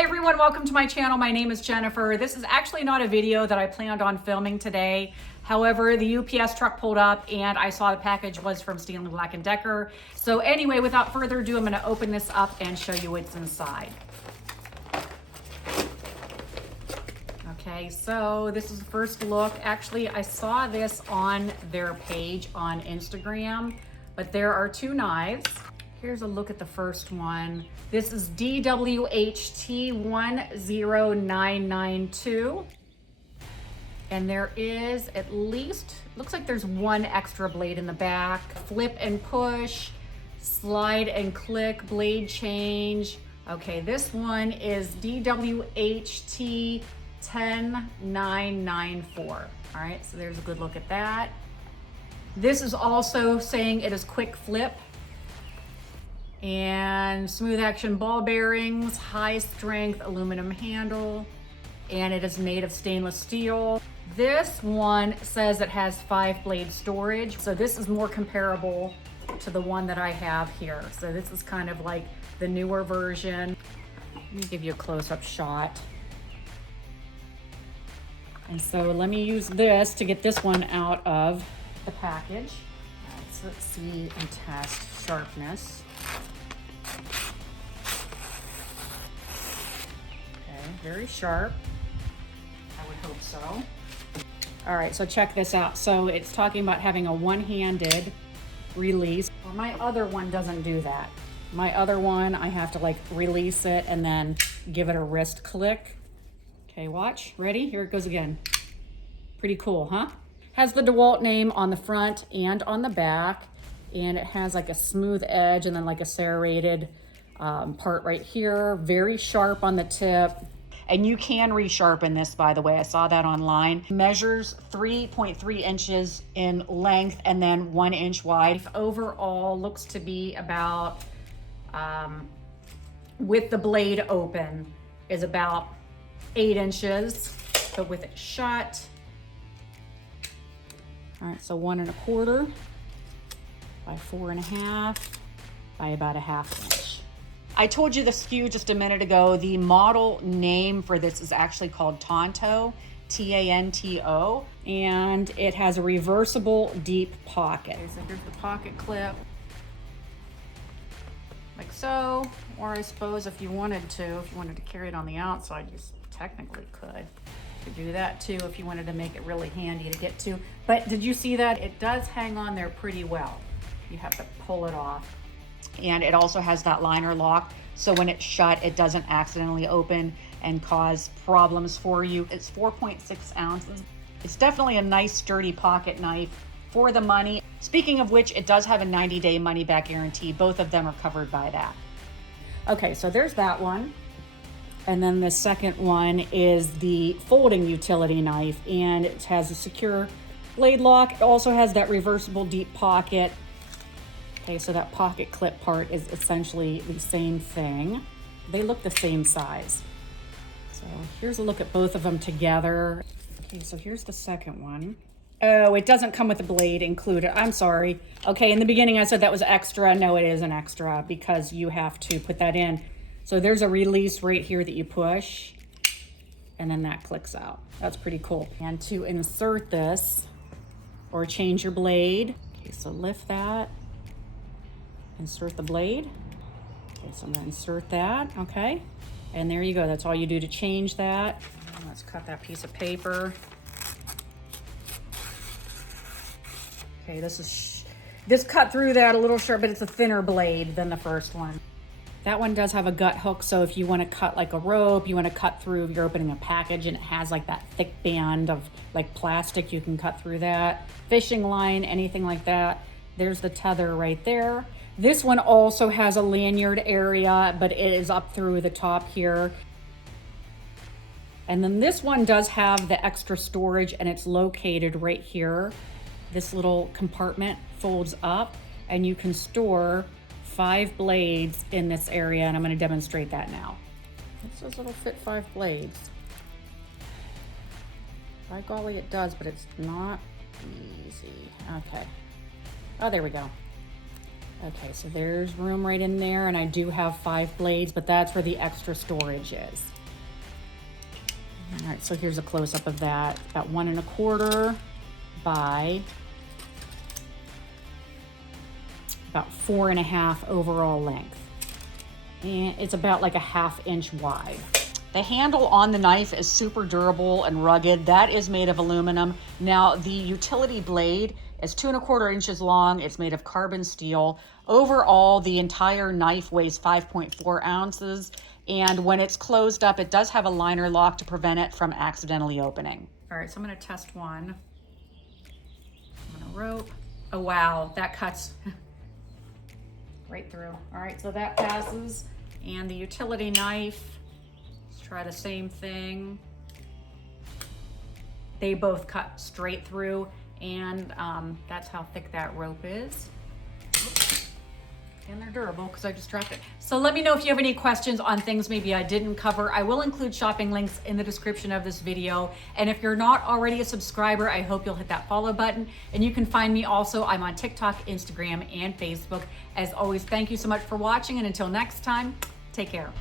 Hi everyone, welcome to my channel. My name is Jennifer. This is actually not a video that I planned on filming today. However, the UPS truck pulled up and I saw the package was from Stanley Black & Decker. So anyway, without further ado, I'm gonna open this up and show you what's inside. Okay, so this is the first look. Actually, I saw this on their page on Instagram, but there are two knives. Here's a look at the first one. This is DWHT10992. And there is at least, looks like there's one extra blade in the back. Flip and push, slide and click, blade change. Okay, this one is DWHT10994. All right, so there's a good look at that. This is also saying it is quick flip and smooth action ball bearings, high strength aluminum handle, and it is made of stainless steel. This one says it has 5 blade storage. So this is more comparable to the one that I have here. So this is kind of like the newer version. Let me give you a close-up shot. And so let me use this to get this one out of the package. All right, so let's see and test sharpness. Okay, very sharp. I would hope so. All right, so check this out. So it's talking about having a one-handed release. Well, my other one doesn't do that. My other one, I have to like release it and then give it a wrist click. Okay, watch, ready? Here it goes again. Pretty cool, huh? Has the DeWalt name on the front and on the back, and it has like a smooth edge and then like a serrated part right here. Very sharp on the tip. And you can resharpen this, by the way. I saw that online. Measures 3.3 inches in length and then 1 inch wide. Overall, looks to be about, with the blade open, is about 8 inches, but with it shut. All right, so 1 1/4 by 4 1/2 by about 1/2 inch. I told you the SKU just a minute ago. The model name for this is actually called Tanto, T-A-N-T-O, and it has a reversible deep pocket. Okay, so here's the pocket clip, like so. Or I suppose if you wanted to carry it on the outside, you technically could. You could do that too if you wanted to make it really handy to get to. But did you see that? It does hang on there pretty well. You have to pull it off. And it also has that liner lock, so when it's shut, it doesn't accidentally open and cause problems for you. It's 4.6 ounces. It's definitely a nice sturdy pocket knife for the money. Speaking of which, it does have a 90-day money-back guarantee. Both of them are covered by that. Okay, so there's that one. And then the second one is the folding utility knife, and it has a secure blade lock. It also has that reversible deep pocket. Okay, so that pocket clip part is essentially the same thing. They look the same size. So here's a look at both of them together. Okay, so here's the second one. Oh, it doesn't come with the blade included. I'm sorry. Okay, in the beginning I said that was extra. No, it is an extra because you have to put that in. So there's a release right here that you push, and then that clicks out. That's pretty cool. And to insert this or change your blade, okay, so lift that. Insert the blade. Okay, so I'm gonna insert that, okay? And there you go, that's all you do to change that. Let's cut that piece of paper. Okay, this cut through that a little sharp, but it's a thinner blade than the first one. That one does have a gut hook, so if you wanna cut like a rope, you wanna cut through, if you're opening a package and it has like that thick band of like plastic, you can cut through that. Fishing line, anything like that. There's the tether right there. This one also has a lanyard area, but it is up through the top here. And then this one does have the extra storage, and it's located right here. This little compartment folds up, and you can store 5 blades in this area, and I'm going to demonstrate that now. It says it'll fit 5 blades. By golly, it does, but it's not easy. Okay. Oh, there we go. Okay, so there's room right in there, and I do have 5 blades, but that's where the extra storage is. All right, so here's a close-up of that. About 1 1/4 by about 4 1/2 overall length. And it's about like a 1/2 inch wide. The handle on the knife is super durable and rugged. That is made of aluminum. Now the utility blade is 2 1/4 inches long. It's made of carbon steel. Overall, the entire knife weighs 5.4 ounces. And when it's closed up, it does have a liner lock to prevent it from accidentally opening. All right, so I'm gonna test one. I'm gonna rope. Oh wow, that cuts right through. All right, so that passes. And the utility knife, let's try the same thing. They both cut straight through, and that's how thick that rope is. And they're durable because I just dropped it. So let me know if you have any questions on things maybe I didn't cover. I will include shopping links in the description of this video. And if you're not already a subscriber, I hope you'll hit that follow button. And you can find me also, I'm on TikTok, Instagram, and Facebook. As always, thank you so much for watching. And until next time, take care.